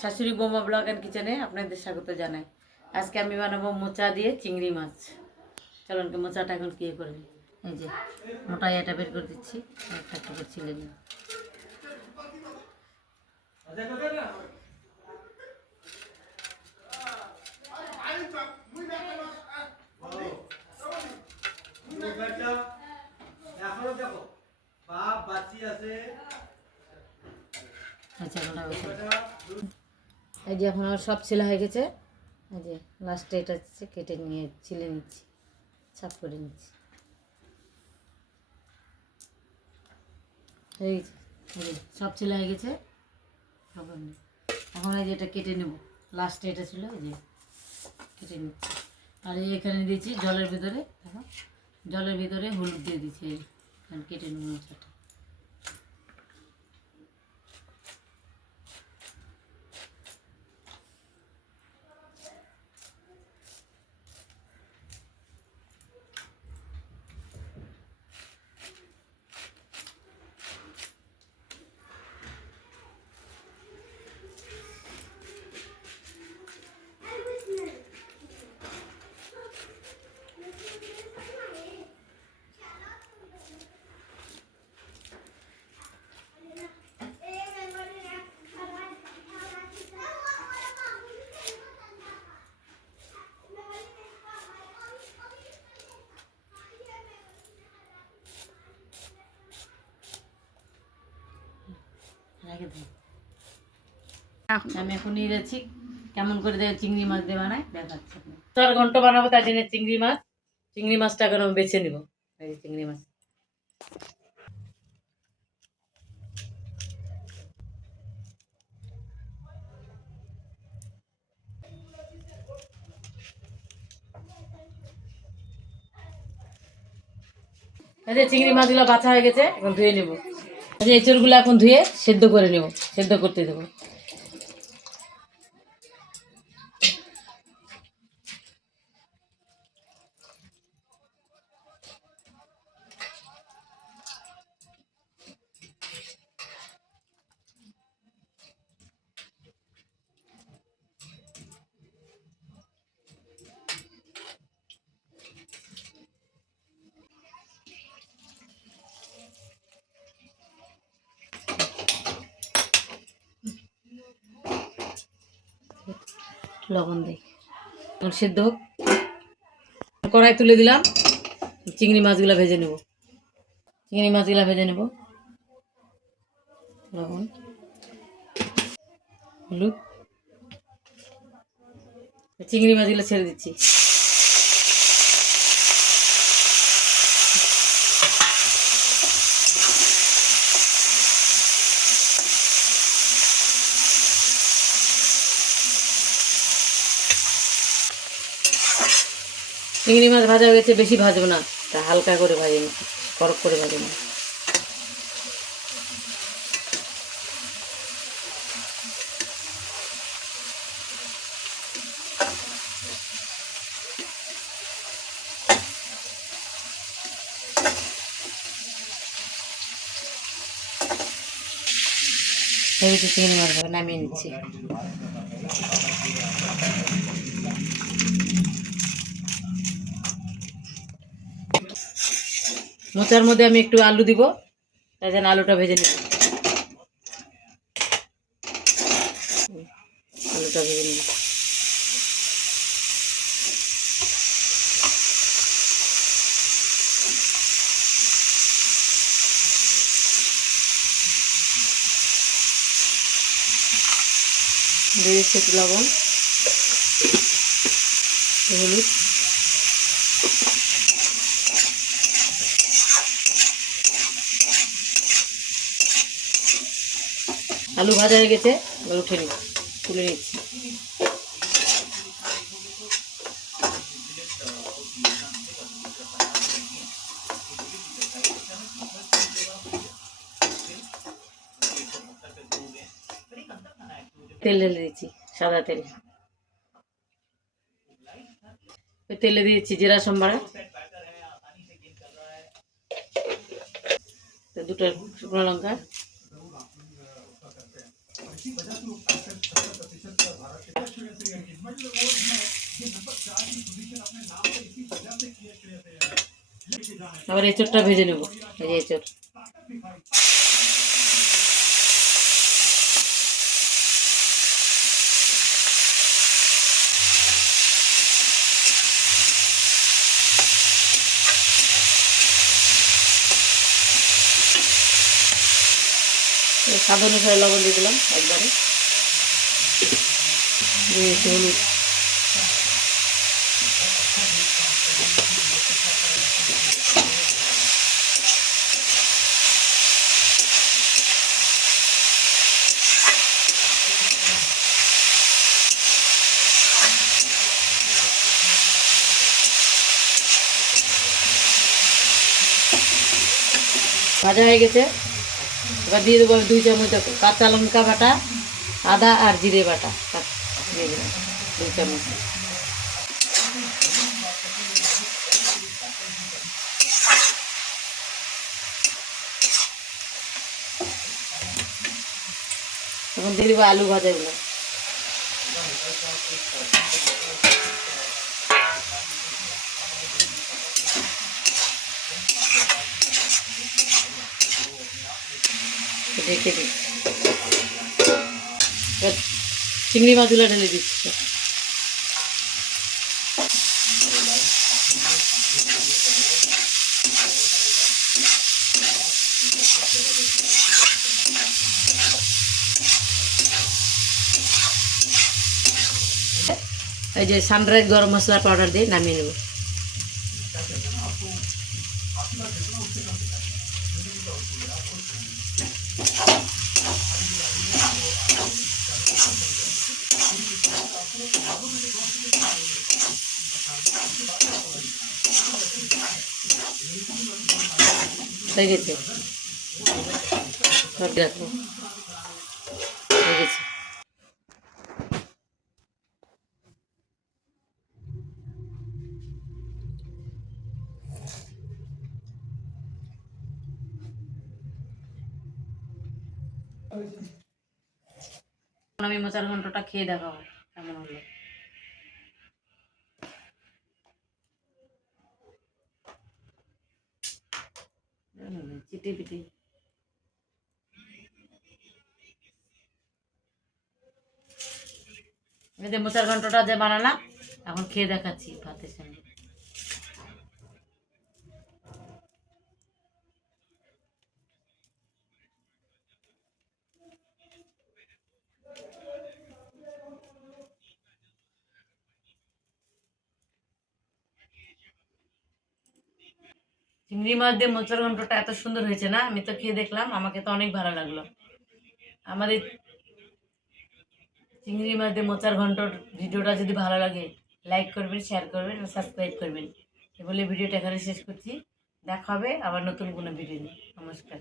শাশুড়ি বৌমা blog and কিচেনে আপনাদের স্বাগত জানাই। আজকে আমি বানাবো মোচা দিয়ে চিংড়ি মাছ। চলুন মোচাটা এখন কি করে নিই। এই যে মোটা এটা বের করে দিচ্ছি, একটা একটা করে ছিলে নিই। আচ্ছা এই যে এখন আমার সব ছেলে হয়ে গেছে। এই যে লাস্টে এটা কেটে নিয়ে ছিলে নিচ্ছি, ছাপ করে নিচ্ছি। এই যে সব ছেলে হয়ে গেছে। এখন এই যে এটা কেটে নেব, লাস্টে এটা ছিল, এই যে কেটে নিচ্ছি। আর এখানে দিয়েছি জলের ভিতরে, দেখো জলের ভিতরে হলুদ দিয়ে দিচ্ছি, কেটে নেব মোচাটা। আমি এখন নিয়ে যাচ্ছি কেমন করে দেয় চিংড়ি মাছ দিয়ে বানায় দেখাচ্ছি। 4 ঘন্টা বানাবো, তার জন্য চিংড়ি মাছটা এখন আমি বেছে নিব। এই চিংড়ি মাছ চিংড়ি মাছগুলো বাছা হয়ে গেছে, এখন ধুয়ে নেব। এঁচড়গুলো এখন ধুয়ে সেদ্ধ করে নেব, সেদ্ধ করতে দেবো। লবণ দিই, সেদ্ধ হোক। কড়াই তুলে দিলাম, চিংড়ি মাছগুলো ভেজে নেব। লবণ, হলুদ, চিংড়ি মাছগুলো ছেড়ে দিচ্ছি। চিংড়ি মাছ ভাজা হয়ে গেছে, বেশি ভাজবো না, তা হালকা করে ভাজে নিচ্ছি, করক করে ভাজে না। ভেবেছি চিংড়ি মাছ নামিয়ে নিচ্ছি। মোচার মধ্যে আমি একটু আলু দিব, তাই জন্য আলুটা ভেজে নেব। আলুটা ভেজে নেব। দিয়েছি একটু লবণ, হলুদ, আলু ভাজা হয়ে গেছে, এবার উঠে নিচ্ছি, তুলে নিচ্ছি। তেল ঢেলে দিচ্ছি, সাদা তেল। তেলে দিয়েছি জিরা সম্বারা, দুটো শুকনো লঙ্কা, আবার এঁচড়টা ভেজে নেব। এই যে এঁচড়, স্বাদ অনুসারে লবণ দিয়ে দিলাম একবারে, দিয়েছি হলুদ, ভাজা হয়ে গেছে। এবার দিয়ে দেবো 2 চামচ কাঁচা লঙ্কা বাটা, আদা আর জিরে বাটা দিয়ে দিলাম 2 চামচ। এখন দিয়ে দেবো আলু ভাজাগুলো, রেখে দিই। চিংড়ি মাছগুলো ঢেলে দিচ্ছি। এই যে সানরাইজ গরম মশলা পাউডার দিয়ে নামিয়ে নেব। হয়ে গেছে, রাখবো, হয়ে গেছে। আমি মোচার ঘন্টটা খেয়ে দেখাবো কেমন হলো। চিটি পিটি, এই যে মোচার ঘন্টটা যে বানালাম এখন খেয়ে দেখাচ্ছি ভাতের সঙ্গে। চিংড়ি মাছ দিয়ে মোচার ঘন্টটা এত সুন্দর হয়েছে না, আমি তো খেয়ে দেখলাম, আমাকে তো অনেক ভালো লাগলো। আমাদের চিংড়ি মাছ দিয়ে মোচার ঘন্টর ভিডিওটা যদি ভালো লাগে লাইক করবেন, শেয়ার করবেন, সাবস্ক্রাইব করবেন। এ বলে ভিডিওটা এখানে শেষ করছি। দেখা হবে আবার নতুন কোনো ভিডিও নিয়ে। নমস্কার।